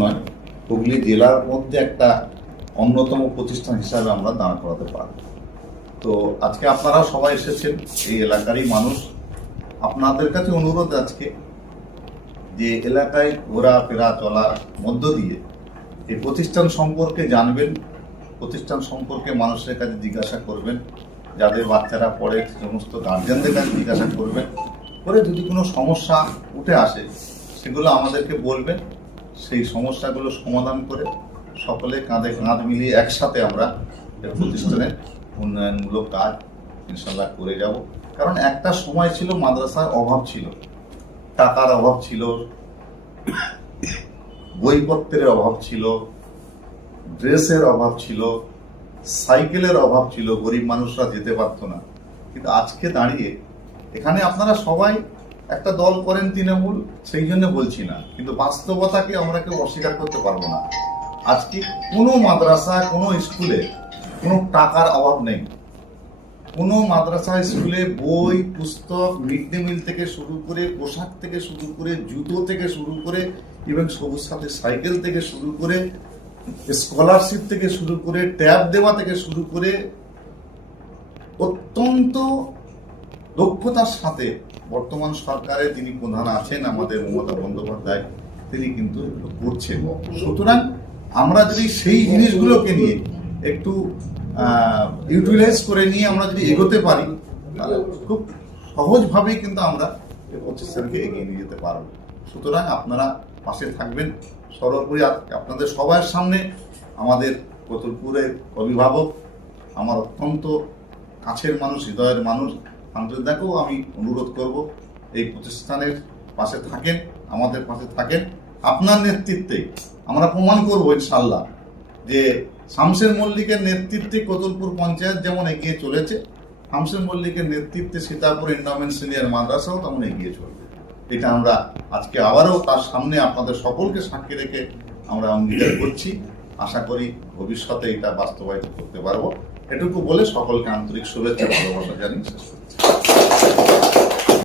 নয়, হুগলি জেলার মধ্যে একটা অন্যতম প্রতিষ্ঠান হিসাবে আমরা দাঁড় করাতে পারব। তো আজকে আপনারা সবাই এসেছেন, এই এলাকারই মানুষ। আপনাদের কাছে অনুরোধ আজকে যে এলাকায় ঘোরাফেরা চলার মধ্য দিয়ে এই প্রতিষ্ঠান সম্পর্কে জানবেন, প্রতিষ্ঠান সম্পর্কে মানুষের কাছে জিজ্ঞাসা করবেন, যাদের বাচ্চারা পড়ে সমস্ত গার্জেনদের কাছে জিজ্ঞাসা করবেন, করে যদি কোনো সমস্যা উঠে আসে সেগুলো আমাদেরকে বলবেন। সেই সমস্যাগুলো সমাধান করে সকলে কাঁধে কাঁধ মিলিয়ে একসাথে আমরা এই প্রতিষ্ঠানের উন্নয়নমূলক কাজ ইনশাল্লাহ করে যাব। কারণ একটা সময় ছিল মাদ্রাসার অভাব ছিল, টাকার অভাব ছিল, বইপত্রের অভাব ছিল, ড্রেসের অভাব ছিল, সাইকেলের অভাব ছিল, গরিব মানুষরা যেতে পারতো না। কিন্তু আজকে দাঁড়িয়ে এখানে আপনারা সবাই একটা দল করেন তৃণমূল, সেই জন্য বলছি না, কিন্তু বাস্তবতাকে আমরা কেউ অস্বীকার করতে পারবো না। আজকে কোনো মাদ্রাসা, কোনো স্কুলে কোনো টাকার অভাব নেই। কোনো মাদ্রাসা স্কুলে বই, পুস্তক, মিড ডে মিল থেকে শুরু করে, পোশাক থেকে শুরু করে, জুতো থেকে শুরু করে, ইভেন সবুজ সাথী সাইকেল থেকে শুরু করে, স্কলারশিপ থেকে শুরু করে, ট্যাব দেওয়া থেকে শুরু করে অত্যন্ত দক্ষতার সাথে বর্তমান সরকারের যিনি প্রধান আছেন আমাদের মমতা বন্দ্যোপাধ্যায়, তিনি কিন্তু এগুলো করছেন। সুতরাং আমরা যদি সেই জিনিসগুলোকে নিয়ে একটু ইউটিলাইজ করে নিয়ে আমরা যদি এগোতে পারি, তাহলে খুব সহজভাবেই কিন্তু আমরা এই প্রতিষ্ঠানকে এগিয়ে নিয়ে যেতে পারব। সুতরাং আপনারা পাশে থাকবেন। সর্বোপরি আপনাদের সবার সামনে আমাদের কতুলপুরের অভিভাবক, আমার অত্যন্ত কাছের মানুষ, হৃদয়ের মানুষ আন্তর্জাতিকও আমি অনুরোধ করব এই প্রতিষ্ঠানের পাশে থাকেন, আমাদের পাশে থাকেন। আপনার নেতৃত্বে আমরা প্রমাণ করব ইনশাল্লাহ যে শামসের মল্লিকের নেতৃত্বে কতুলপুর পঞ্চায়েত যেমন এগিয়ে চলেছে, শামসের মল্লিকের নেতৃত্বে সীতাপুর এন্ডাওমেন্ট সিনিয়র মাদ্রাসাও তেমন এগিয়ে চলবে। এটা আমরা আজকে আবারও তার সামনে আপনাদের সকলকে সাক্ষী রেখে আমরা অঙ্গীকার করছি। আশা করি ভবিষ্যতে এটা বাস্তবায়িত করতে পারবো। এটুকু বলে সকলকে আন্তরিক শুভেচ্ছা, ভালোবাসা জানিয়ে শেষ করছি।